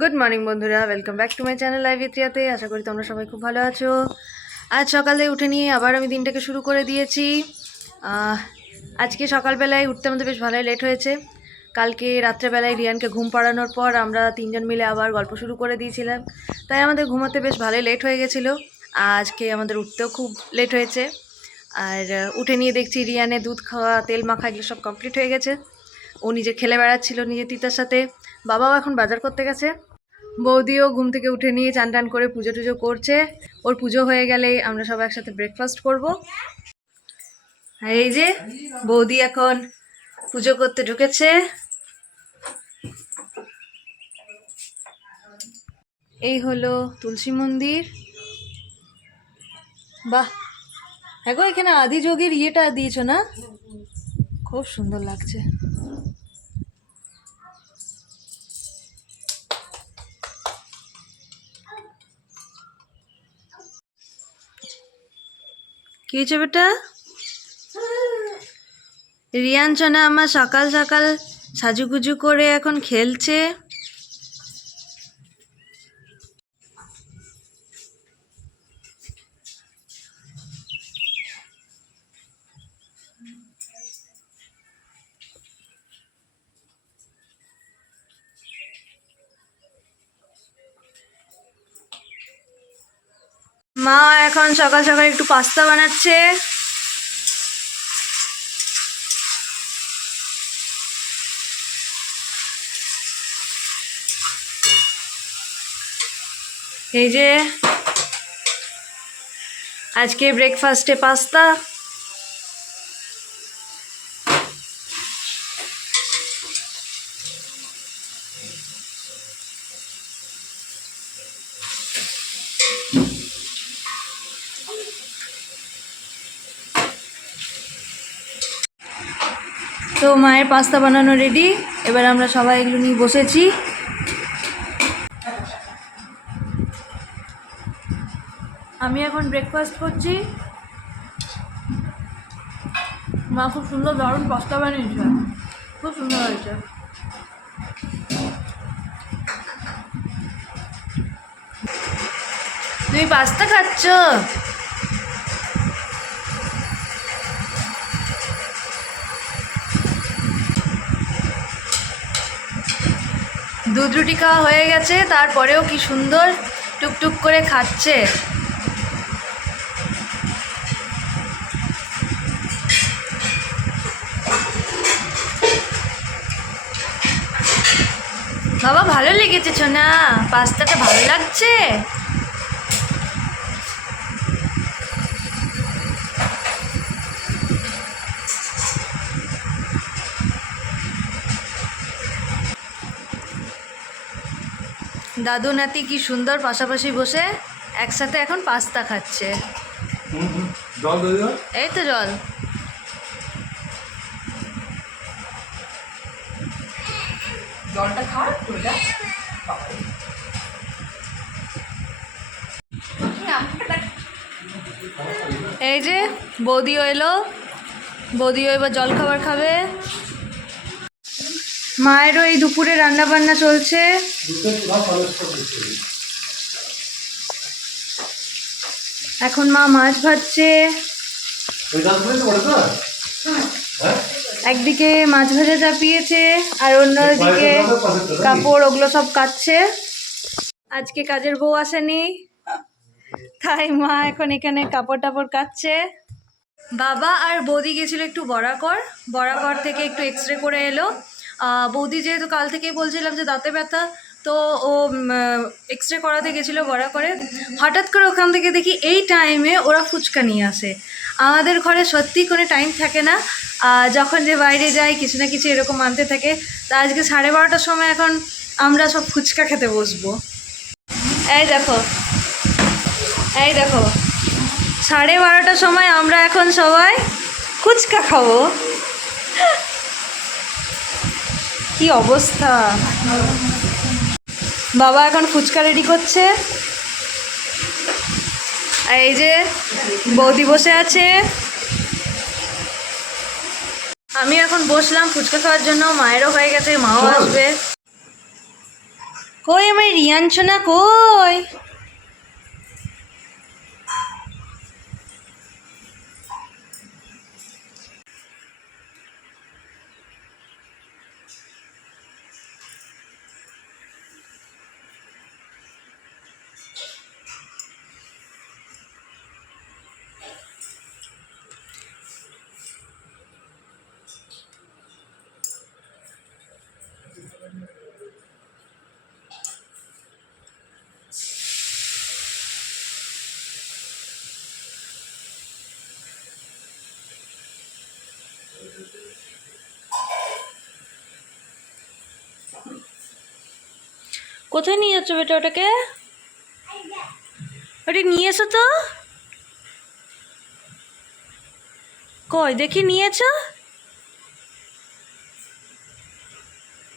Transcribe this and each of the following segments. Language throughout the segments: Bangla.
গুড মর্নিং বন্ধুরা, welcome back to my channel live ইত্রিয়াতে। আশা করি তোমরা সবাই খুব ভালো আছো। আজ সকালে উঠে নিয়ে আবার আমি দিনটাকে শুরু করে দিয়েছি। আজকে সকালবেলায় উঠতে আমাদের বেশ ভালোই লেট হয়েছে। কালকে রাত্রেবেলায় রিয়ানকে ঘুম পাড়ানোর পর আমরা তিনজন মিলে আবার গল্প শুরু করে দিয়েছিলাম, তাই আমাদের ঘুমাতে বেশ ভালোই লেট হয়ে গেছিলো। আজকে আমাদের উঠতেও খুব লেট হয়েছে। আর উঠে নিয়ে দেখছি রিয়ানের দুধ খাওয়া, তেল মাখা এগুলো সব কমপ্লিট হয়ে গেছে। ও নিজে খেলে বেড়াচ্ছিল নিজের তিতার সাথে। বাবাও এখন বাজার করতে গেছে। বৌদিও ঘুম থেকে উঠে নিয়ে চান টান করে পুজো টুজো করছে। ওর পুজো হয়ে গেলে আমরা সবাই একসাথে ব্রেকফাস্ট করব। আর এই যে বৌদি এখন পুজো করতে ঢুকেছে। এই হলো তুলসী মন্দির। বাহ, হ্যাঁ গো, এখানে আদি যোগের ইয়েটা দিয়েছো না, খুব সুন্দর লাগছে। কি হয়েছে বেটা? রিয়ান সোনা আমার সকাল সকাল সাজুগুজু করে এখন খেলছে। মা এখন সকাল সকাল একটু পাস্তা বানাচ্ছে। এই যে আজকে ব্রেকফাস্টে পাস্তা। তো মায়ের পাস্তা বানানো রেডি। এবার আমরা সবাই এগুলো নিয়ে বসেছি। আমি এখন ব্রেকফাস্ট করছি। মা খুব সুন্দর দারুণ পাস্তা বানিয়েছে, খুব সুন্দর হয়েছে। তুমি পাস্তা খাচ্ছ? দুধ রুটি খাওয়া হয়ে গেছে, তারপরেও কি সুন্দর টুকটুক করে খাচ্ছে। বাবা ভালো লেগেছে সোনা, পাস্তাটা ভালো লাগছে? দাদু নাতি কি সুন্দর পাশাপাশি বসে একসাথে এখন পাস্তা খাচ্ছে। এই তো জল। জলটা খাওয়ার এই যে বৌদিও এলো, বৌদিও এবার জল খাবার খাবে। মায়েরও এই দুপুরে রান্না বান্না চলছে। এখন মা মাছ ভাজছে। একদিকে মাছ ভাজা চাপিয়েছে আর অন্যদিকে কাপড় ওগুলো সব কাচ্ছে। আজকে কাজের বউ আসেনি, তাই মা এখন এখানে কাপড় টাপড় কাচ্ছে। বাবা আর বৌদি গেছিলো একটু বরাকর থেকে একটু এক্স রে করে এলো। বৌদি যেহেতু কাল থেকেই বলছিলাম যে দাঁতে ব্যথা, তো ও এক্স রে করাতে গেছিলো বরাকরে। হঠাৎ করে ওখান থেকে দেখি এই টাইমে ওরা ফুচকা নিয়ে আসে। আমাদের ঘরে সত্যি কোনো টাইম থাকে না, যখন যে বাইরে যাই কিছু না কিছু এরকম আনতে থাকে। তা আজকে 12:30টার সময় এখন আমরা সব ফুচকা খেতে বসবো। এই দেখো, এই দেখো, 12:30টার সময় আমরা এখন সবাই ফুচকা খাবো। কি অবস্থা! বাবা এখন ফুচকা রেডি করছে। আর এই যে বৌদি বসে আছে। আমি এখন বসলাম ফুচকা খাওয়ার জন্য। মায়েরও হয়ে গেছে, মাও আসবে। কই আমার রিয়ান সোনা কই? কোথায় নিয়ে যাচ্ছ বেটা ওটাকে? ওটা নিয়ে এসো তো। কই দেখি নিয়েছো?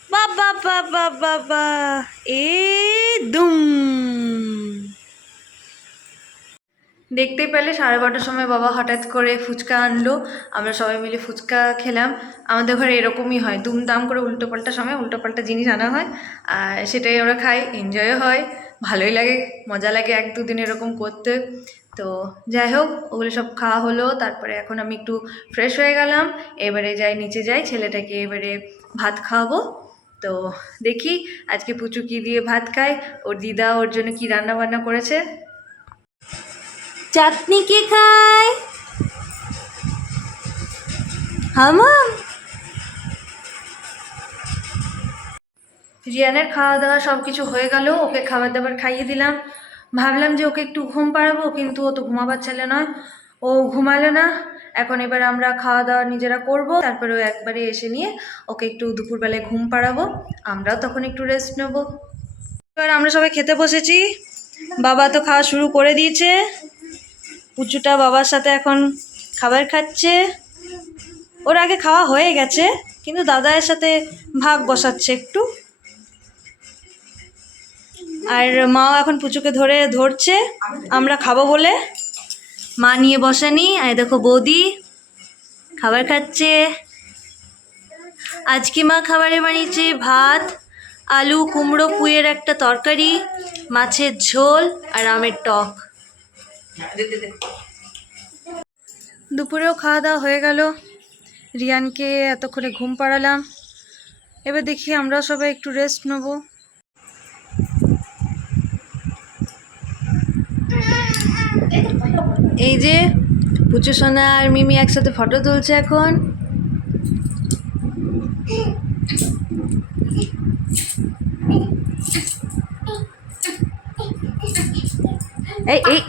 বাবা বাবা বাবা এ দুম। দেখতেই পেলে 12:30টার সময় বাবা হঠাৎ করে ফুচকা আনলো, আমরা সবাই মিলে ফুচকা খেলাম। আমাদের ঘরে এরকমই হয়, দুমদাম করে উল্টোপাল্টা সময় উল্টোপাল্টা জিনিস আনা হয়, আর সেটাই আমরা খাই, এনজয়ও হয়, ভালোই লাগে, মজা লাগে 1-2 দিন এরকম করতে। তো যাই হোক, ওগুলো সব খাওয়া হলো, তারপরে এখন আমি একটু ফ্রেশ হয়ে গেলাম। এবারে যাই নিচে যাই, ছেলেটাকে এবারে ভাত খাওয়াবো। তো দেখি আজকে পুচু কী দিয়ে ভাত খায়, ওর দিদা ওর জন্য কী রান্না বান্না করেছে। চাটনি কে খায়? হামাম। রিয়ানের খাওয়া দাওয়া সব কিছু হয়ে গেল, ওকে খাবার দাবার খাইয়ে দিলাম। ভাবলাম যে ওকে একটু ঘুম পাড়াবো, কিন্তু ও তো ঘুমাবার ছেলে নয়, ও ঘুমালো না। এখন এবার আমরা খাওয়া দাওয়া নিজেরা করব, তারপরে ও একবারে এসে নিয়ে ওকে একটু দুপুরবেলায় ঘুম পাড়াবো, আমরাও তখন একটু রেস্ট নেব। এবার আমরা সবাই খেতে বসেছি, বাবা তো খাওয়া শুরু করে দিয়েছে। পুচুটা বাবার সাথে এখন খাবার খাচ্ছে, ওর আগে খাওয়া হয়ে গেছে, কিন্তু দাদার সাথে ভাগ বসাচ্ছে একটু। আর মাও এখন পুচুকে ধরছে আমরা খাবো বলে, মা নিয়ে বসেনি। আর দেখো বৌদি খাবার খাচ্ছে। আজকে মা খাবারে বানিয়েছে ভাত, আলু কুমড়ো পুঁইয়ের একটা তরকারি, মাছের ঝোল আর আমের টক। দুপুরেও খাওয়া দাওয়া হয়ে গেল, রিয়ানকে এতক্ষণে ঘুম পাড়ালাম। এবার দেখি আমরা সবাই একটু রেস্ট নেব। এই যে পুচু সোনা আর মিমি একসাথে ফটো তুলছে এখন। এই এই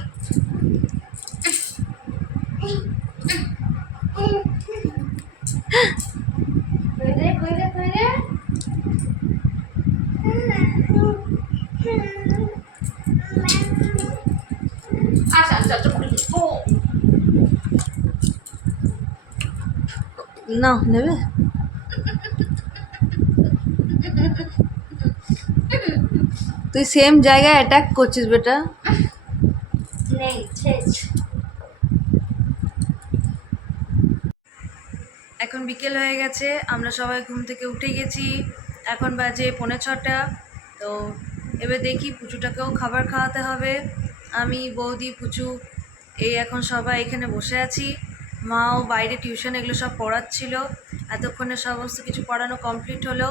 না নেবে? তুই সেম জায়গায় অ্যাটাক করছিস বেটা। এখন বিকেল হয়ে গেছে, আমরা সবাই ঘুম থেকে উঠে গেছি, এখন বাজে 5:45। তো এবার দেখি পুচুটাকেও খাবার খাওয়াতে হবে। আমি বৌদি পুচু এই এখন সবাই এখানে বসে আছি, মাও বাইরে টিউশন এগুলো সব পড়াচ্ছিল। এতক্ষণে সমস্ত কিছু পড়ানো কমপ্লিট হলো।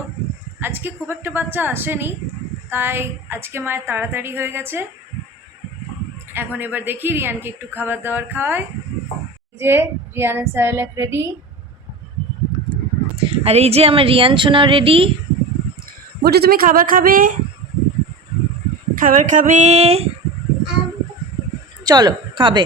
আজকে খুব একটা বাচ্চা আসেনি, তাই আজকে মায়ের তাড়াতাড়ি হয়ে গেছে। এখন এবার দেখি রিয়ানকে একটু খাবার দাবার খাওয়াই। যে রিয়ানের স্যারেলাক রেডি, আর এই যে আমার রিয়ান সোনাও রেডি। বুটি তুমি খাবার খাবে? খাবার খাবে? চলো খাবে।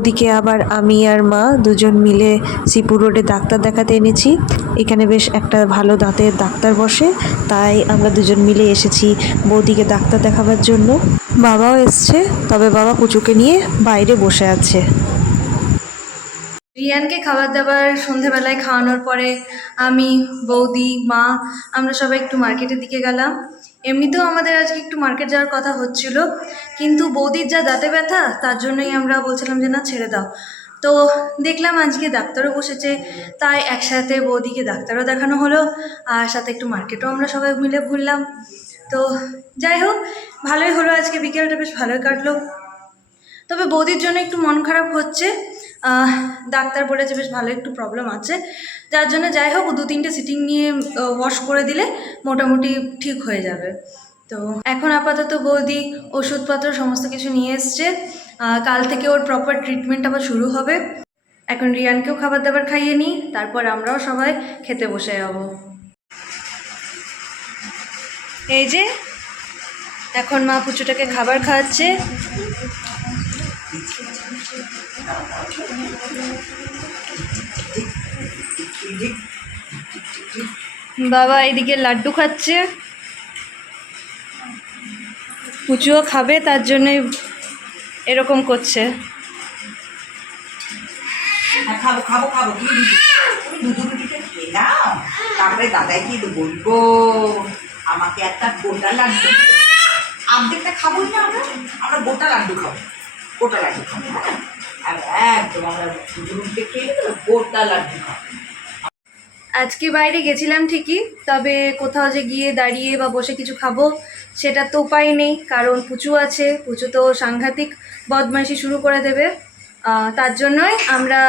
বৌদিকে আবার আমি আর মা দুজন মিলে শ্রীপুর রোডে ডাক্তার দেখাতে এনেছি। এখানে বেশ একটা ভালো দাঁতের ডাক্তার বসে, তাই আমরা দুজন মিলে এসেছি বৌদিকে ডাক্তার দেখাবার জন্য। বাবাও এসছে, তবে বাবা পুচুকে নিয়ে বাইরে বসে আছে। রিয়ানকে খাবার দাবার সন্ধেবেলায় খাওয়ানোর পরে আমি, বৌদি, মা আমরা সবাই একটু মার্কেটের দিকে গেলাম। এমনিতেও আমাদের আজকে একটু মার্কেট যাওয়ার কথা হচ্ছিল, কিন্তু বৌদির যা দাঁতে ব্যথা তার জন্যই আমরা বলছিলাম যে না ছেড়ে দাও। তো দেখলাম আজকে ডাক্তারও বসেছে, তাই একসাথে বৌদিকে ডাক্তারও দেখানো হলো, আর সাথে একটু মার্কেটও আমরা সবাই মিলে ঘুরলাম। তো যাই হোক, ভালোই হলো, আজকে বিকেলটা বেশ ভালোই কাটলো। তবে বৌদির জন্য একটু মন খারাপ হচ্ছে, ডাক্তার বলেছে বেশ ভালো একটু প্রবলেম আছে, যার জন্য যাই হোক 2-3টে সিটিং নিয়ে ওয়াশ করে দিলে মোটামুটি ঠিক হয়ে যাবে। তো এখন আপাতত বৌদি ওষুধপত্র সমস্ত কিছু নিয়ে এসছে, কাল থেকে ওর প্রপার ট্রিটমেন্ট আবার শুরু হবে। এখন রিয়ানকেও খাবার দাবার খাইয়ে নিই, তারপর আমরাও সবাই খেতে বসে যাব। এই যে এখন মা পুচুটাকে খাবার খাওয়াচ্ছে। বাবা এদিকে লাড্ডু খাচ্ছে, পুচুও খাবে তার জন্যই এরকম করছে। খাবো খাবো খাবো, দুটো রুটিটা খেয়ে নাও, তারপরে দাদাই কি বলবো আমাকে একটা গোটা লাড্ডু। অর্ধেকটা খাবোই না আমরা গোটা লাড্ডু খাবো, গোটা লাড্ডু খাবো। হ্যাঁ আর একদম আমরা দুটো রুটিটা খেয়ে নেবো, গোটা লাড্ডু খাবো। আজকে বাইরে গেছিলাম ঠিকই, তবে কোথাও যে গিয়ে দাঁড়িয়ে বা বসে কিছু খাবো সেটা তো উপায় নেই, কারণ পুচু আছে, পুচু তো সাংঘাতিক বদমাইশি শুরু করে দেবে। তার জন্যই আমরা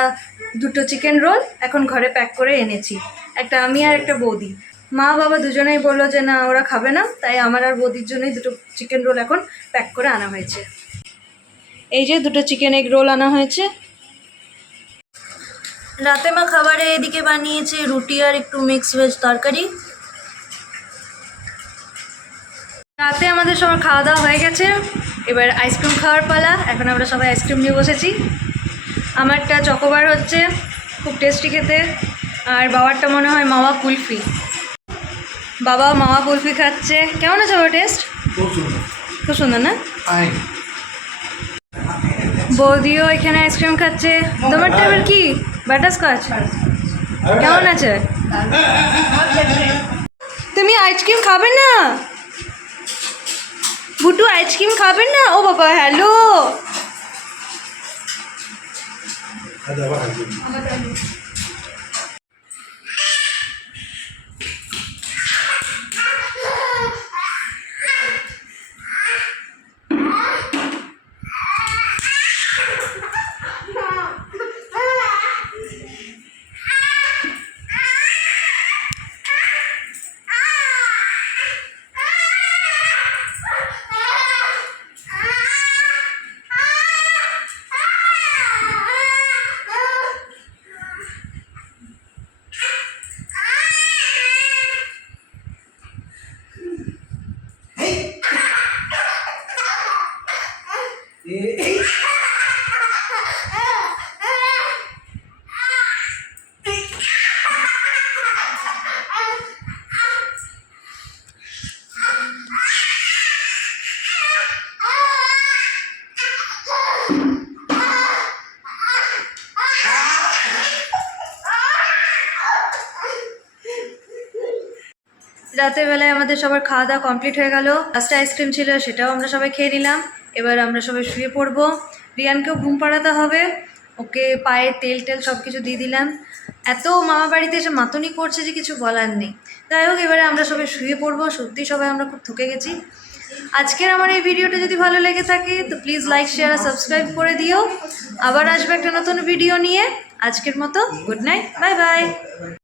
2টো চিকেন রোল এখন ঘরে প্যাক করে এনেছি, একটা আমি আর একটা বৌদি। মা বাবা দুজনেই বললো যে না ওরা খাবে না, তাই আমার আর বৌদির জন্যই 2টো চিকেন রোল এখন প্যাক করে আনা হয়েছে। এই যে 2টো চিকেন এগ রোল আনা হয়েছে। রাতে মা খাবারে এদিকে বানিয়েছে রুটি আর একটু মিক্স ভেজ তরকারি। রাতে আমাদের সবার খাওয়া দাওয়া হয়ে গেছে, এবার আইসক্রিম খাওয়ার পালা। এখন আমরা সবাই আইসক্রিম নিয়ে বসেছি। আমারটা চকোবার হচ্ছে, খুব টেস্টি খেতে, আর বাবারটা মনে হয় মাওয়া কুলফি। বাবা মাওয়া কুলফি খাচ্ছে। কেমন আছে ওর টেস্ট? খুব সুন্দর না? বৌদিও এখানে আইসক্রিম খাচ্ছে। তোমারটা এবার কি বাটারস্কচ? কেমন আছে? তুমি আইসক্রিম খাবে না? বুটু আইসক্রিম খাবে না? ও বাবা হ্যালো। রাতের বেলায় আমাদের সবার খাওয়া দাওয়া কমপ্লিট হয়ে গেল। লাস্টে আইসক্রিম ছিল, সেটাও আমরা সবাই খেয়ে নিলাম। এবার আমরা সবাই শুয়ে পড়বো। রিয়ানকেও ঘুম পাড়াতে হবে, ওকে পায়ে তেল টেল সব কিছু দিয়ে দিলাম। এত মামা বাড়িতে এসে মাতনি করছে যে কিছু বলার নেই। যাই হোক, এবারে আমরা সবাই শুয়ে পড়বো। সত্যি সবাই আমরা খুব থকে গেছি। আজকের আমার এই ভিডিওটা যদি ভালো লেগে থাকে তো প্লিজ লাইক শেয়ার আর সাবস্ক্রাইব করে দিও। আবার আসবে একটা নতুন ভিডিও নিয়ে। আজকের মতো গুড নাইট, বাই বাই।